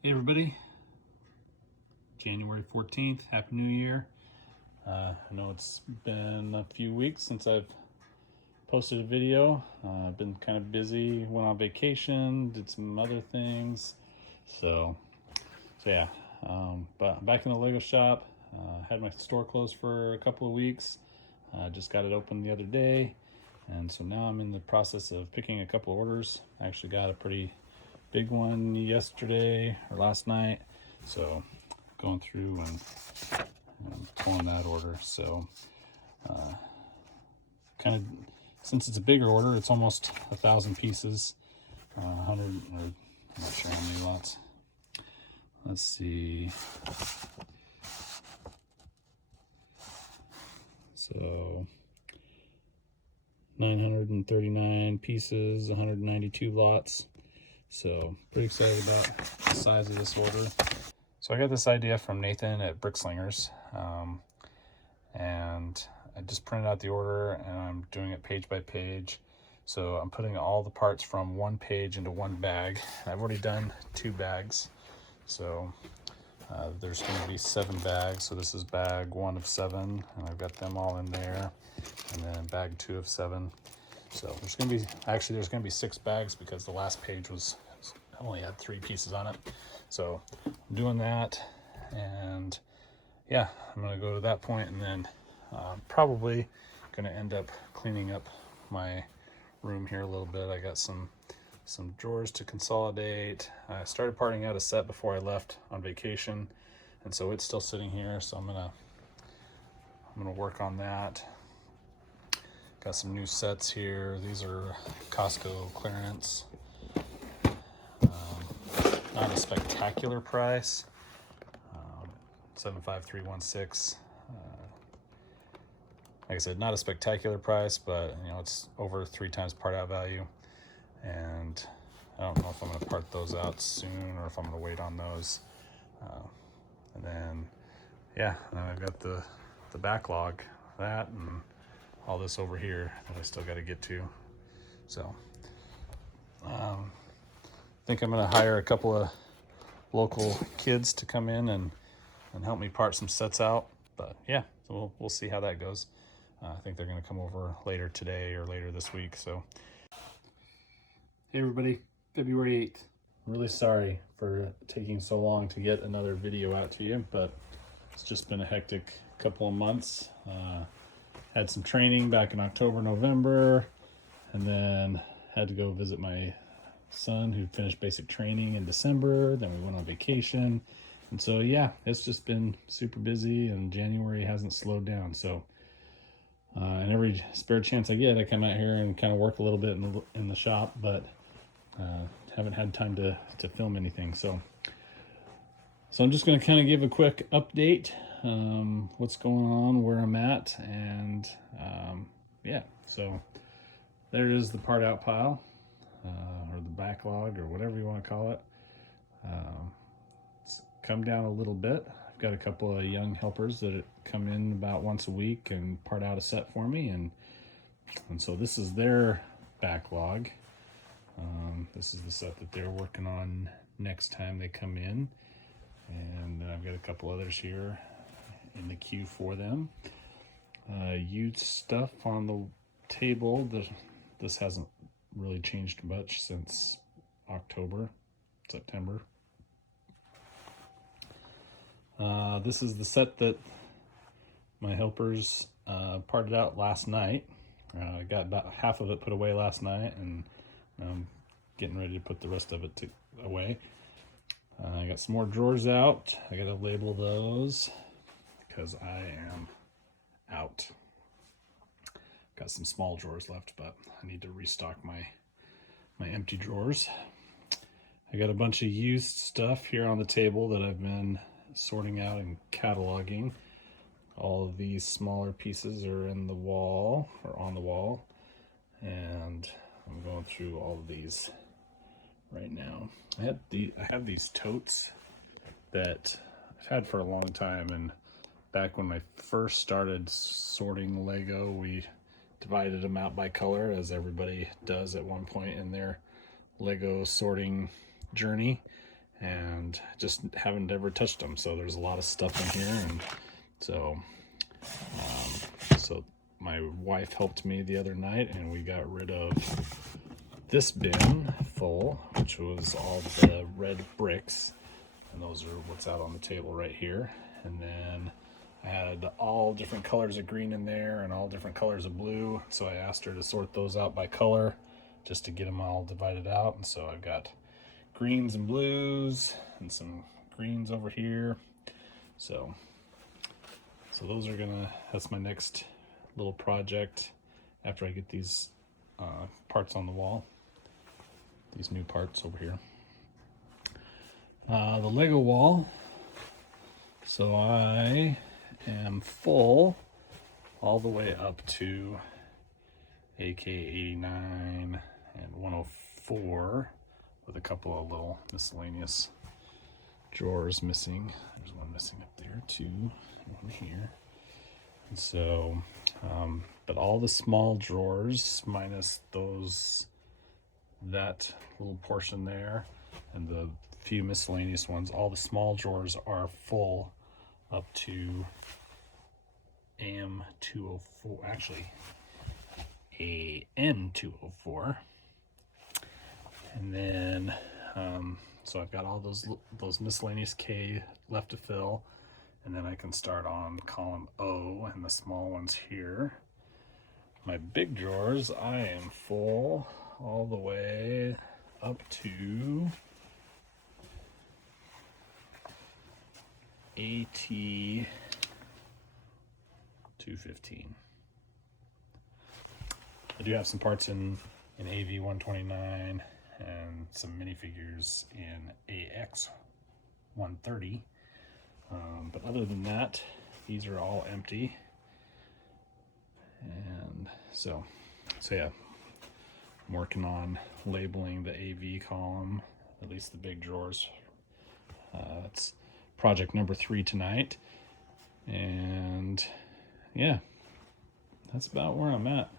Hey everybody, January 14th, Happy New Year. I know it's been a few weeks since I've posted a video. I've been kind of busy, went on vacation, did some other things. So yeah, but I'm back in the Lego shop. Had my store closed for a couple of weeks. Just got it open the other day. And so now I'm in the process of picking a couple of orders. I actually got a pretty big one yesterday or last night. So going through and pulling that order. So kind of, since it's a bigger order, it's almost 1,000 pieces, 100, or I'm not sure how many lots. Let's see. So 939 pieces, 192 lots. So pretty excited about the size of this order. So I got this idea from Nathan at Brickslingers, and I just printed out the order and I'm doing it page by page. So I'm putting all the parts from one page into one bag. I've already done 2 bags. So there's going to be 7 bags. So this is bag 1 of 7, and I've got them all in there. And then bag 2 of 7. So there's going to be 6 bags because the last page only had 3 pieces on it. So I'm doing that, and yeah, I'm going to go to that point, and then probably going to end up cleaning up my room here a little bit. I got some drawers to consolidate. I started parting out a set before I left on vacation, and so it's still sitting here. So I'm gonna work on that. Got some new sets here. These are Costco clearance. Not a spectacular price. 75316. Like I said, not a spectacular price, but it's over 3 times part out value. And I don't know if I'm going to part those out soon or if I'm going to wait on those. And then, yeah, and I've got the backlog, that and all this over here that I still got to get to. So I think I'm going to hire a couple of local kids to come in and help me part some sets out. But yeah, so we'll see how that goes. I think they're going to come over later today or later this week. So hey everybody, February 8th. I'm really sorry for taking so long to get another video out to you, but it's just been a hectic couple of months. Had some training back in October, November, and then had to go visit my son who finished basic training in December. Then we went on vacation. And so, yeah, it's just been super busy, and January hasn't slowed down. So, and every spare chance I get, I come out here and kind of work a little bit in the shop, but haven't had time to film anything. So I'm just going to kind of give a quick update, what's going on, where I'm at, and yeah. So there is the part out pile, or the backlog, or whatever you want to call it. It's come down a little bit. I've got a couple of young helpers that come in about once a week and part out a set for me, and so this is their backlog. This is the set that they're working on next time they come in, and then I've got a couple others here in the queue for them. Used stuff on the table. This hasn't really changed much since October, September. This is the set that my helpers parted out last night. I got about half of it put away last night, and I'm getting ready to put the rest of it away. I got some more drawers out. I got to label those because I am out. Got some small drawers left, but I need to restock my empty drawers. I got a bunch of used stuff here on the table that I've been sorting out and cataloging. All of these smaller pieces are in the wall, or on the wall, and I'm going through all of these right now. I have these totes that I've had for a long time, and back when I first started sorting Lego, we divided them out by color, as everybody does at one point in their Lego sorting journey. and just haven't ever touched them. So there's a lot of stuff in here, and so so my wife helped me the other night, and we got rid of this bin full, which was all the red bricks, and those are what's out on the table right here. And then I had all different colors of green in there and all different colors of blue, so I asked her to sort those out by color just to get them all divided out. And so I've got greens and blues and some greens over here. So those are that's my next little project after I get these parts on the wall, these new parts over here. The Lego wall. So I am full all the way up to AK-89 and 104 with a couple of little miscellaneous drawers missing. There's one missing up there too, one here. And so, but all the small drawers minus that little portion there and the few miscellaneous ones, all the small drawers are full up to AM204, actually AN204. And then so I've got all those miscellaneous K left to fill, and then I can start on column O and the small ones here. My big drawers, I am full all the way up to AT215. I do have some parts in AV129 and some minifigures in AX130. But other than that, these are all empty. And so yeah, I'm working on labeling the AV column, at least the big drawers. That's project number 3 tonight. And yeah, that's about where I'm at.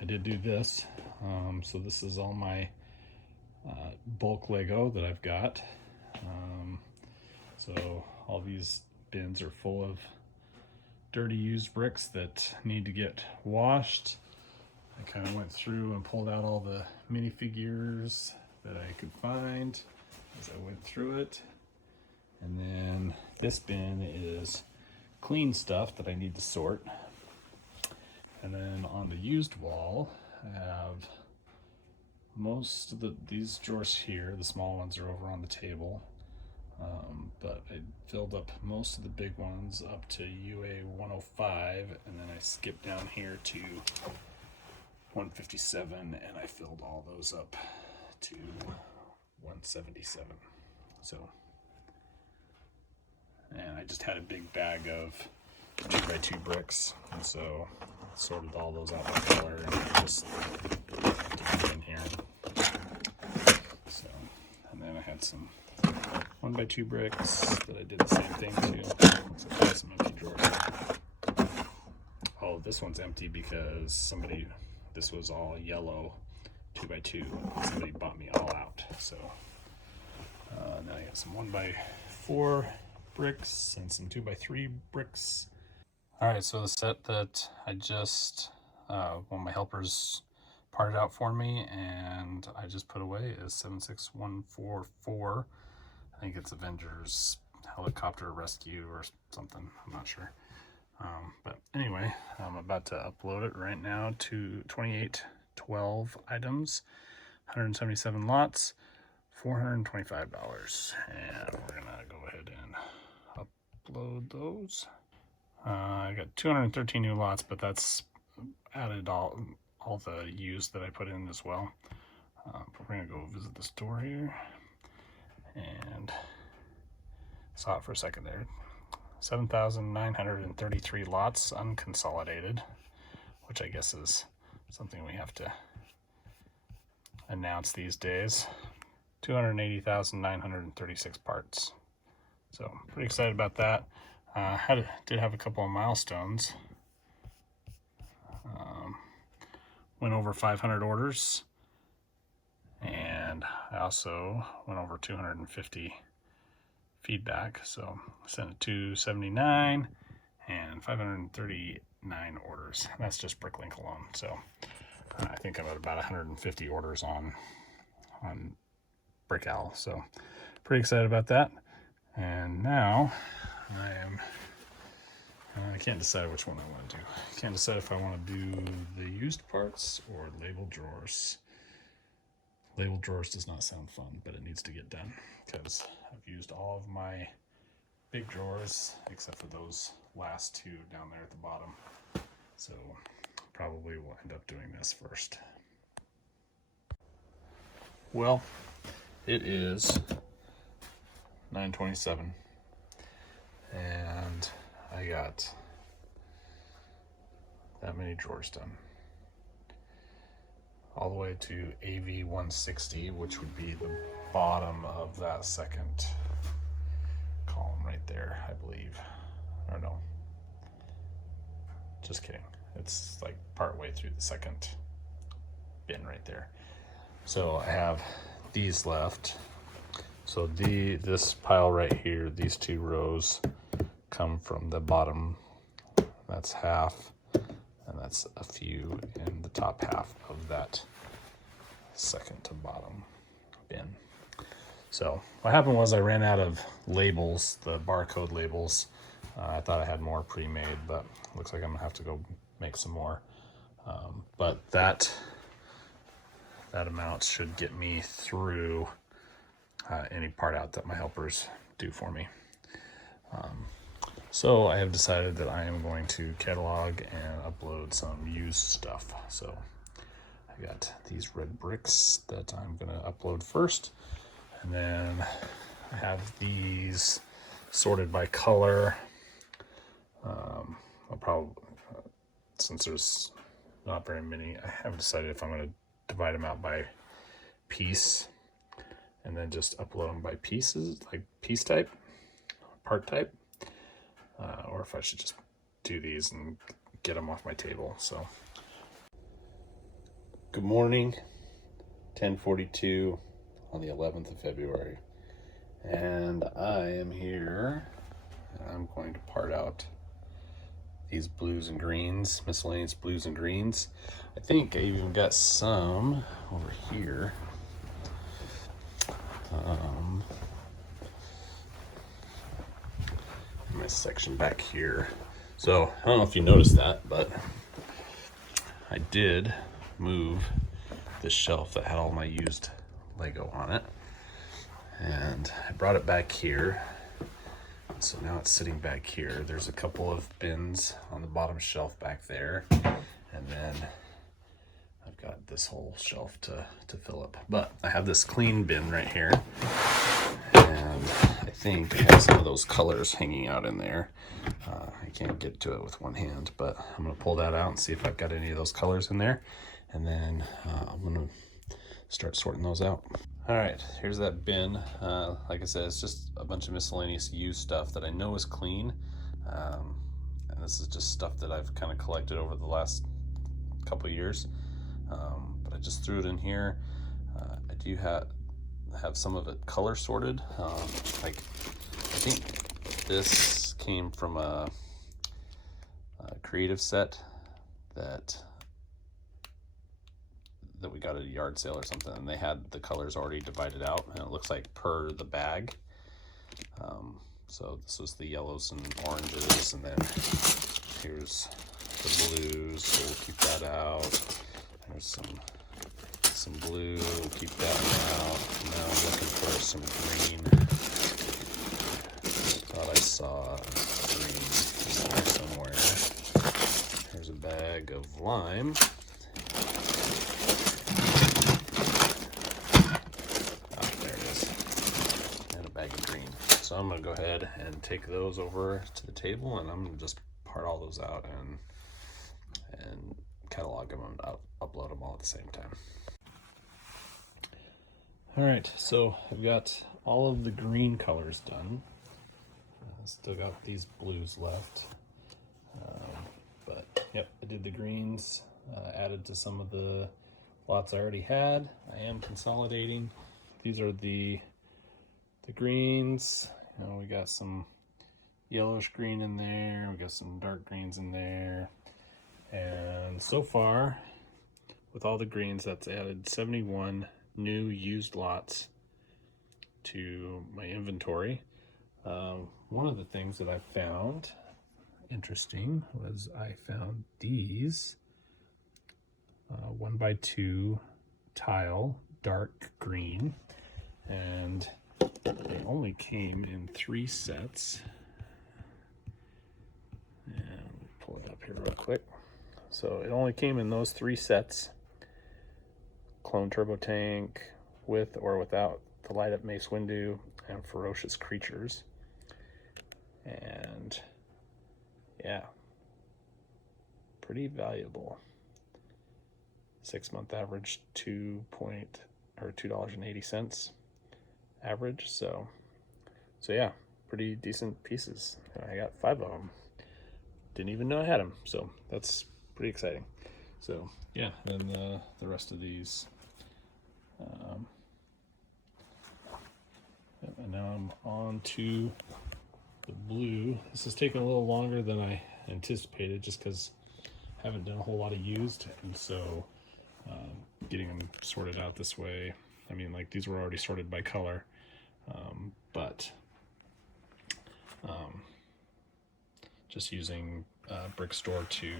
I did do this. So this is all my bulk Lego that I've got. So all these bins are full of dirty used bricks that need to get washed. I kind of went through and pulled out all the minifigures that I could find as I went through it. And then this bin is clean stuff that I need to sort. And then on the used wall, I have most of these drawers here. The small ones are over on the table. But I filled up most of the big ones up to UA 105, and then I skipped down here to 157, and I filled all those up to 177. So, and I just had a big bag of 2x2 bricks, and so sorted all those out by color and just put them in here. So, and then I had some 1x2 bricks that I did the same thing to. So I had some empty drawers. Oh, this one's empty because this was all yellow 2x2. Somebody bought me all out. So now I got some 1x4 bricks and some 2x3 bricks. All right, so the set that I just, one of my helpers parted out for me and I just put away is 76144. I think it's Avengers Helicopter Rescue or something, I'm not sure. But anyway, I'm about to upload it right now to 2812 items, 177 lots, $425. And we're gonna go ahead and upload those. I got 213 new lots, but that's added all the used that I put in as well. But we're gonna go visit the store here. And saw it for a second there. 7,933 lots unconsolidated, which I guess is something we have to announce these days. 280,936 parts. So pretty excited about that. Did have a couple of milestones. went over 500 orders, and I also went over 250 feedback. So I sent it 279 and 539 orders. That's just Bricklink alone. So I think I'm at about 150 orders on Brick Owl. So pretty excited about that. And now I can't decide which one I want to do. I can't decide if I want to do the used parts or label drawers. Label drawers does not sound fun, but it needs to get done because I've used all of my big drawers except for those last two down there at the bottom. So probably we'll end up doing this first. Well, it is 9:27 and I got that many drawers done. All the way to AV 160, which would be the bottom of that second column right there, I believe. Or no, just kidding. It's like part way through the second bin right there. So I have these left. So this pile right here, these two rows come from the bottom. That's half, and that's a few in the top half of that second to bottom bin. So what happened was I ran out of labels, the barcode labels. I thought I had more pre-made, but looks like I'm gonna have to go make some more. But that amount should get me through any part out that my helpers do for me. So I have decided that I am going to catalog and upload some used stuff. So I got these red bricks that I'm gonna upload first. And then I have these sorted by color. I'll probably, since there's not very many, I haven't decided if I'm gonna divide them out by piece and then just upload them by pieces, like piece type, part type. Or if I should just do these and get them off my table. So, good morning, 10:42 on the 11th of February, and I am here. And I'm going to part out these blues and greens, miscellaneous blues and greens. I think I even got some over here. My section back here. So I don't know if you noticed that, but I did move this shelf that had all my used Lego on it, and I brought it back here. So now it's sitting back here. There's a couple of bins on the bottom shelf back there, and then I've got this whole shelf to fill up. But I have this clean bin right here, and I think I have some of those colors hanging out in there. I can't get to it with one hand, but I'm gonna pull that out and see if I've got any of those colors in there, and then I'm gonna start sorting those out. All right, here's that bin. Like I said, it's just a bunch of miscellaneous used stuff that I know is clean, and this is just stuff that I've kind of collected over the last couple of years. But I just threw it in here. I do have some of it color sorted. Like I think this came from a creative set that we got at a yard sale or something, and they had the colors already divided out, and it looks like per the bag. So this was the yellows and oranges, and then here's the blues, so we'll keep that out. There's some blue, we'll keep that one out. Now I'm looking for some green. I thought I saw green somewhere. There's a bag of lime. So I'm gonna go ahead and take those over to the table, and I'm gonna just part all those out and catalog them and upload them all at the same time. All right, so I've got all of the green colors done. Still got these blues left, but yep, I did the greens. added to some of the lots I already had. I am consolidating. These are the greens. You know, we got some yellowish green in there. We got some dark greens in there. And so far, with all the greens, that's added 71 new used lots to my inventory. One of the things that I found interesting was I found these 1x2 tile dark green, and they only came in 3 sets. And let me pull it up here real quick. So it only came in those 3 sets: Clone Turbo Tank, with or without the Light Up Mace Windu, and Ferocious Creatures. And yeah, pretty valuable. 6-month average $2.80 average. So yeah, pretty decent pieces. I got 5 of them. Didn't even know I had them, so that's pretty exciting. So yeah, and the rest of these. And now I'm on to the blue. This is taking a little longer than I anticipated, just because I haven't done a whole lot of used, and so getting them sorted out this way. I mean, like, these were already sorted by color, but just using Brickstore to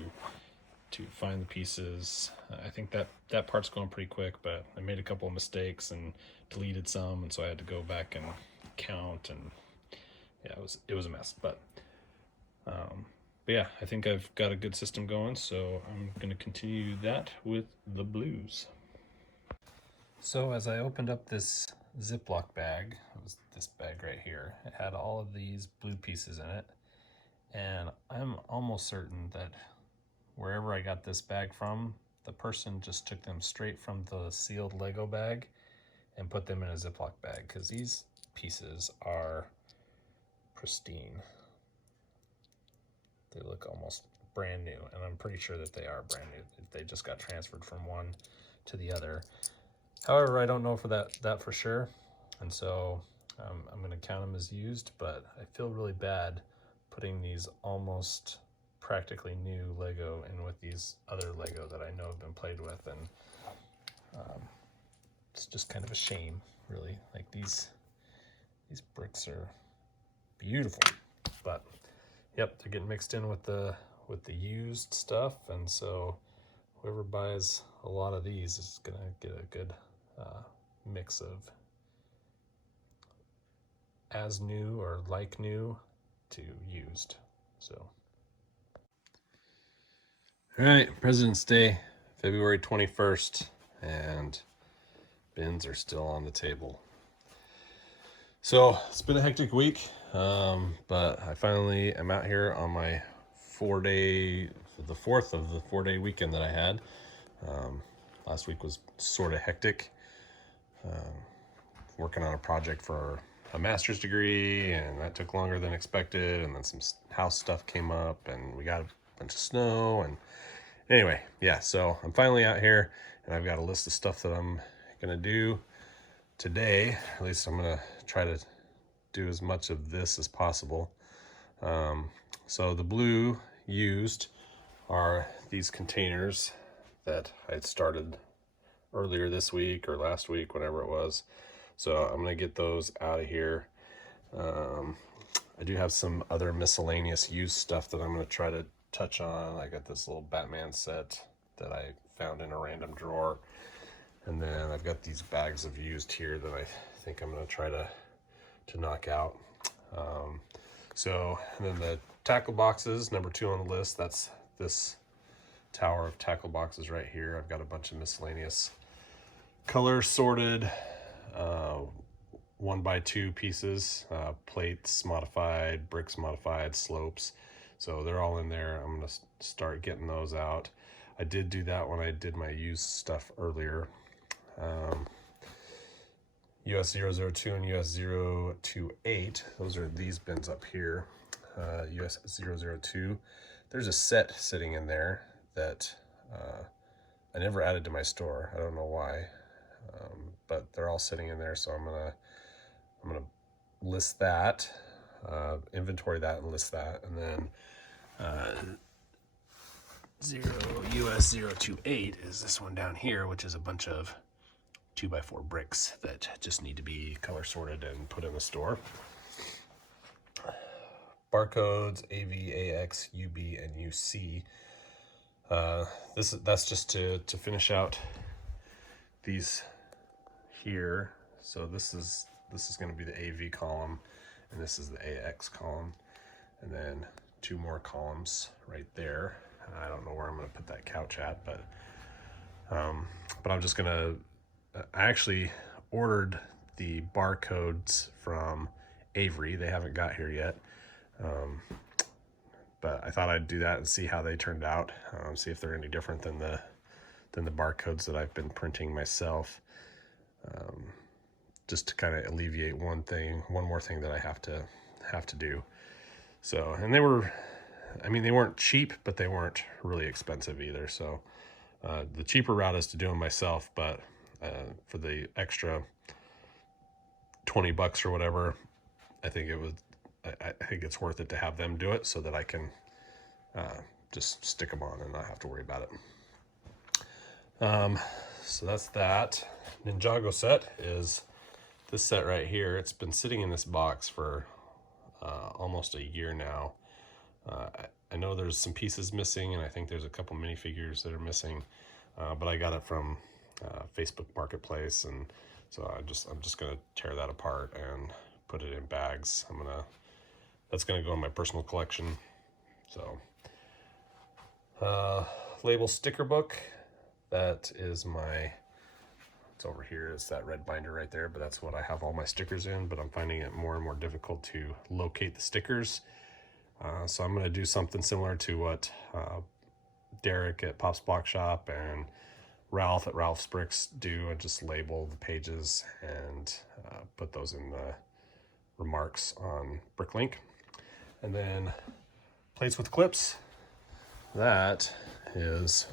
find the pieces. I think that part's going pretty quick, but I made a couple of mistakes and deleted some, and so I had to go back and count, and yeah, it was a mess. But yeah, I think I've got a good system going, so I'm going to continue that with the blues. So as I opened up this Ziploc bag, it was this bag right here, it had all of these blue pieces in it, and I'm almost certain that wherever I got this bag from, the person just took them straight from the sealed Lego bag and put them in a Ziploc bag, because these pieces are pristine. They look almost brand new, and I'm pretty sure that they are brand new. They just got transferred from one to the other. However, I don't know for that for sure, and so I'm going to count them as used, but I feel really bad putting these almost practically new Lego in with these other Lego that I know have been played with, and it's just kind of a shame, really. Like, these bricks are beautiful, but yep, they're getting mixed in with the used stuff, and so whoever buys a lot of these is gonna get a good mix of as new or like new to used. So, all right, President's Day, February 21st, and bins are still on the table. So it's been a hectic week, but I finally am out here on my the 4th of the 4-day weekend that I had. Last week was sort of hectic, working on a project for a master's degree, and that took longer than expected, and then some house stuff came up, and we got a bunch of snow, and anyway, yeah, so I'm finally out here, and I've got a list of stuff that I'm gonna do today. At least I'm gonna try to do as much of this as possible. So the blue used are these containers that I started earlier this week or last week, whatever it was. So I'm gonna get those out of here. I do have some other miscellaneous used stuff that I'm gonna try to touch on. I got this little Batman set that I found in a random drawer, and then I've got these bags of used here that I think I'm gonna try to knock out. And then the tackle boxes, number 2 on the list, that's this tower of tackle boxes right here. I've got a bunch of miscellaneous color sorted 1x2 pieces, plates modified, bricks modified, slopes. So they're all in there. I'm gonna start getting those out. I did do that when I did my used stuff earlier. US 002 and US 028, those are these bins up here. US 002, there's a set sitting in there that I never added to my store. I don't know why, but they're all sitting in there. So I'm gonna list that, inventory that, and list that, and then 0US028 is this one down here, which is a bunch of 2x4 bricks that just need to be color sorted and put in the store. Barcodes AV, AX, UB, and UC. That's just to finish out these here. So this is going to be the AV column, and this is the AX column, and then 2 more columns right there. I don't know where I'm going to put that couch at, but I'm just gonna. I actually ordered the barcodes from Avery. They haven't got here yet. But I thought I'd do that and see how they turned out, see if they're any different than the barcodes that I've been printing myself, just to kind of alleviate one more thing that I have to do. So, and they weren't cheap, but they weren't really expensive either. So the cheaper route is to do them myself, but for the extra $20 or whatever, I think it's worth it to have them do it so that I can just stick them on and not have to worry about it. So that's that. Ninjago set is this set right here. It's been sitting in this box for almost a year now. I know there's some pieces missing, and I think there's a couple minifigures that are missing, but I got it from Facebook Marketplace, and so I'm just gonna tear that apart and put it in bags. That's gonna go in my personal collection. So label sticker book, that is it's over here. It's that red binder right there, but that's what I have all my stickers in, but I'm finding it more and more difficult to locate the stickers. So I'm going to do something similar to what Derek at Pop's Block Shop and Ralph at Ralph's Bricks do, and just label the pages and put those in the remarks on Bricklink. And then plates with clips, that is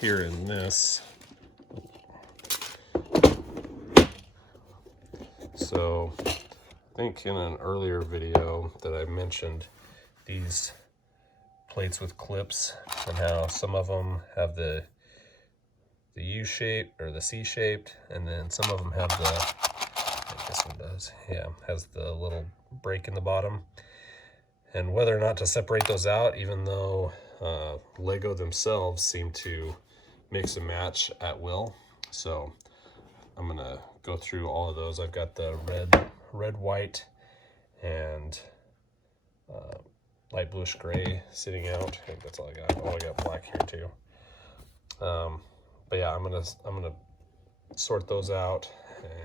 here in this. So I think in an earlier video that I mentioned these plates with clips and how some of them have the U shape or the C shaped, and then some of them have I guess it does, yeah, has the little break in the bottom. And whether or not to separate those out, even though Lego themselves seem to mix and match at will. So I'm gonna go through all of those. I've got the red, white, and light bluish gray sitting out. I think that's all I got. Oh, I got black here too. But yeah, I'm gonna sort those out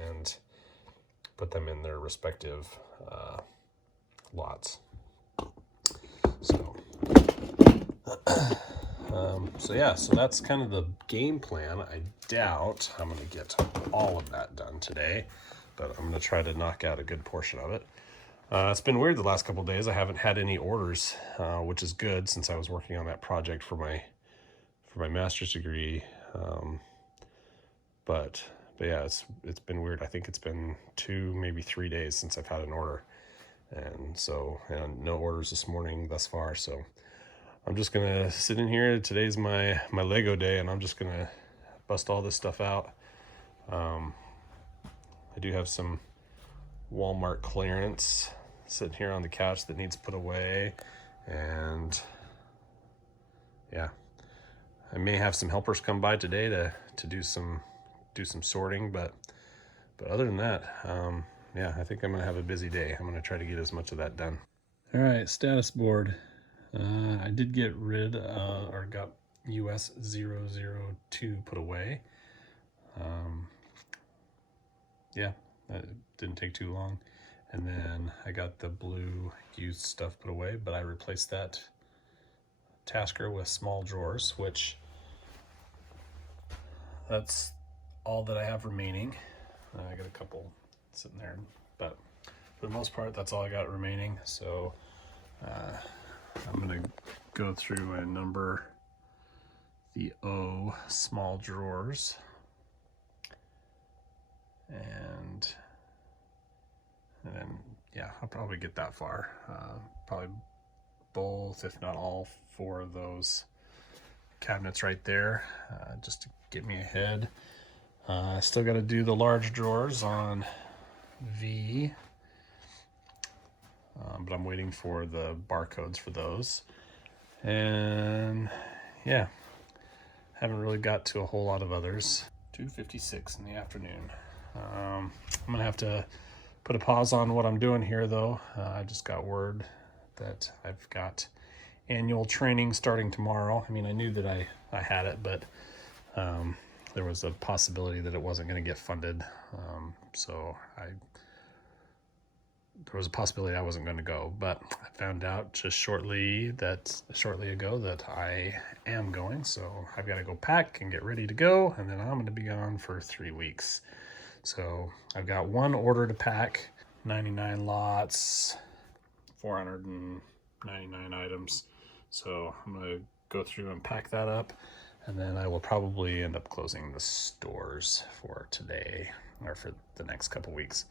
and put them in their respective lots. So yeah, so that's kind of the game plan. I doubt I'm going to get all of that done today, but I'm going to try to knock out a good portion of it. It's been weird the last couple of days. I haven't had any orders, which is good since I was working on that project for my master's degree. But yeah, it's been weird. I think it's been 2, maybe 3 days since I've had an order, and no orders this morning thus far. So I'm just gonna sit in here. Today's my Lego day, and I'm just gonna bust all this stuff out. I do have some Walmart clearance sitting here on the couch that needs put away, and yeah, I may have some helpers come by today to do some sorting, but other than that, yeah, I think I'm gonna have a busy day. I'm gonna try to get as much of that done. All right, status board. I did get rid or got US 002 put away. Yeah, that didn't take too long. And then I got the blue used stuff put away, but I replaced that tasker with small drawers, which that's all that I have remaining. I got a couple sitting there, but for the most part, that's all I got remaining. So I'm gonna go through and number the O small drawers. And then, yeah, I'll probably get that far. Probably both, if not all 4 of those cabinets right there, just to get me ahead. I still got to do the large drawers on V, but I'm waiting for the barcodes for those. And yeah, haven't really got to a whole lot of others. 2:56 in the afternoon. I'm gonna have to put a pause on what I'm doing here though. I just got word that I've got annual training starting tomorrow. I mean, I knew that I had it, but there was a possibility that it wasn't going to get funded. So there was a possibility I wasn't going to go, but I found out just shortly ago that I am going. So I've got to go pack and get ready to go, and then I'm going to be gone for 3 weeks. So I've got 1 order to pack, 99 lots, 499 items. So I'm going to go through and pack that up, and then I will probably end up closing the stores for today or for the next couple weeks.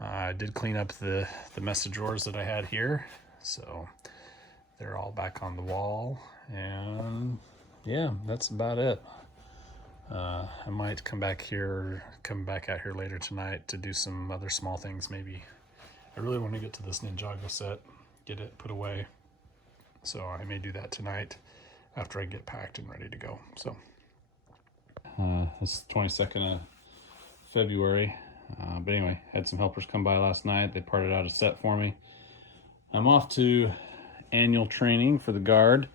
I did clean up the mess of drawers that I had here, so they're all back on the wall, and yeah, that's about it. I might come back out here later tonight to do some other small things. Maybe I really want to get to this Ninjago set, get it put away, so I may do that tonight after I get packed and ready to go. So this is the 22nd of February. But anyway, had some helpers come by last night. They parted out a set for me. I'm off to annual training for the guard.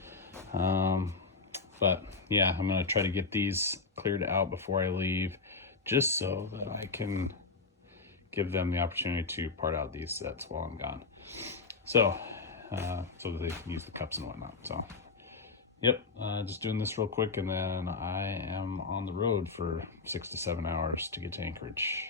But yeah, I'm going to try to get these cleared out before I leave, just so that I can give them the opportunity to part out these sets while I'm gone. So, so that they can use the cups and whatnot. So, yep, just doing this real quick, and then I am on the road for 6 to 7 hours to get to Anchorage.